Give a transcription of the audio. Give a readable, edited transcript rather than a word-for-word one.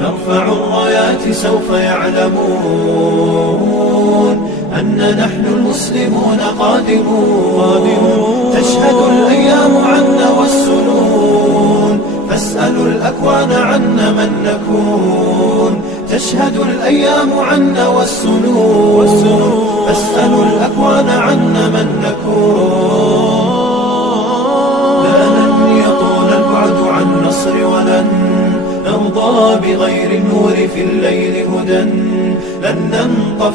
نرفع الرايات سوف يعلمون أن نحن المسلمون قادمون. تشهد الأيام عنا والسنون فاسألوا الأكوان عنا من نكون. تشهد الأيام عنا والسنون فاسألوا الأكوان عنا من نكون. لا لن يطول البعد عن نصر ولن نرضى بغير النور في الليل هدى. لن ننطفئ